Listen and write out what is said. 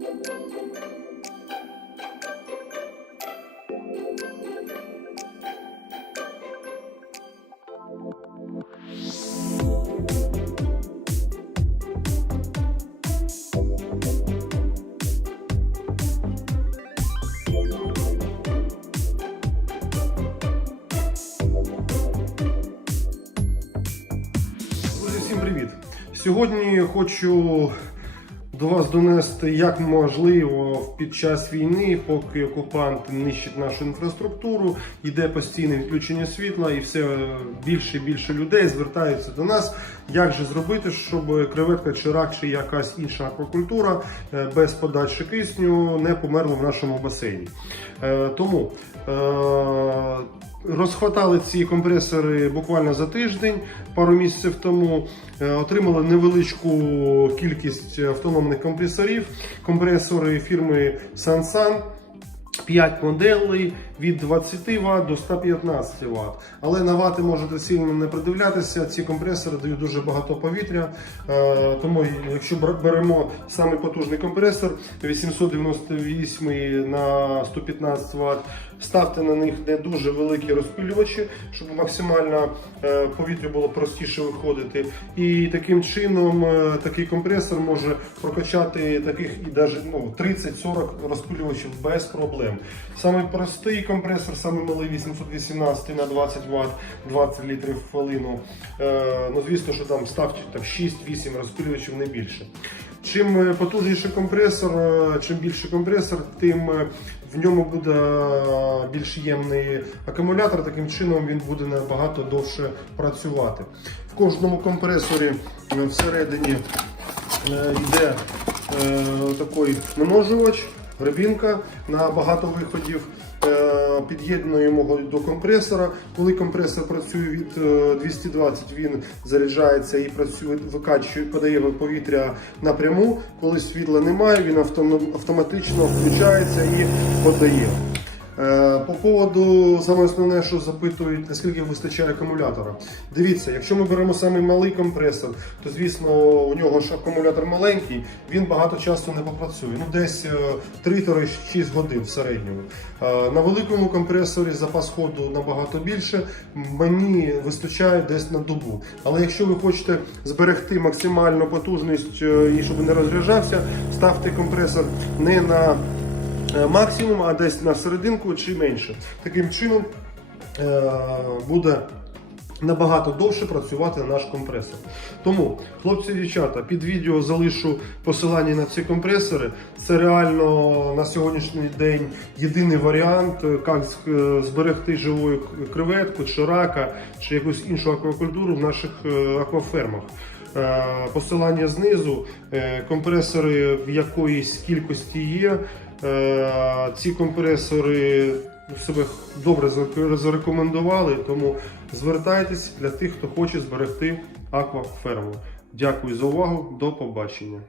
Друзі, всім привіт! Сьогодні хочу до вас донести, як можливо під час війни, поки окупант нищить нашу інфраструктуру, йде постійне відключення світла, і все більше і більше людей звертаються до нас. Як же зробити, щоб креветка чи рак, чи якась інша аквакультура е, без подачі кисню не померла в нашому басейні? Е, Тому е, Розхватали ці компресори буквально за тиждень, пару місяців тому. Е, Отримали невеличку кількість автономних компресорів. Компресори фірми Sansan. 5 моделей від 20 Вт до 115 Вт. Але на вати можете сильно не придивлятися. Ці компресори дають дуже багато повітря. Е, Тому, якщо беремо самий потужний компресор 898 на 115 Вт, ставте на них не дуже великі розпилювачі, щоб максимально е, повітря було простіше виходити. І таким чином е, такий компресор може прокачати таких і навіть ну, 30-40 розпилювачів без проблем. Самий простий компресор, самий малий 818 на 20 Вт, 20 літрів в хвилину. Е, ну, звісно, що там ставте так 6-8 розпилювачів не більше. Чим е, потужніший компресор, е, чим більший компресор, тим в ньому буде більш ємний акумулятор. Таким чином він буде набагато довше працювати. В кожному компресорі всередині йде такий множувач, гребінка на багато виходів. Е, Під'єднуємо його до компресора. Коли компресор працює від е, 220, він заряджається і працює, викачує, подає повітря напряму. Коли світла немає, він автом- автоматично включається і подає. Е, По поводу саме основне, що запитують, наскільки вистачає акумулятора. Дивіться, якщо ми беремо самий малий компресор, то звісно у нього ж акумулятор маленький, він багато часу не попрацює. Ну десь е, 3-6 годин в середньому. Е, На великому компресорі запас ходу набагато більше. Мені вистачає десь на добу. Але якщо ви хочете зберегти максимальну потужність е, і щоб не розряджався, ставте компресор не на е, максимум, а десь на серединку чи менше. Таким чином е, буде набагато довше працювати наш компресор. Тому, хлопці дівчата, під відео залишу посилання на ці компресори. Це реально на сьогоднішній день єдиний варіант, е, як е, зберегти живу креветку, чи рака, чи якусь іншу аквакультуру в наших е, аквафермах. Е, Посилання знизу, е, компресори в якоїсь кількості є. Е, Ці компресори себе добре зарекомендували, тому звертайтесь для тих, хто хоче зберегти акваферму. Дякую за увагу, до побачення.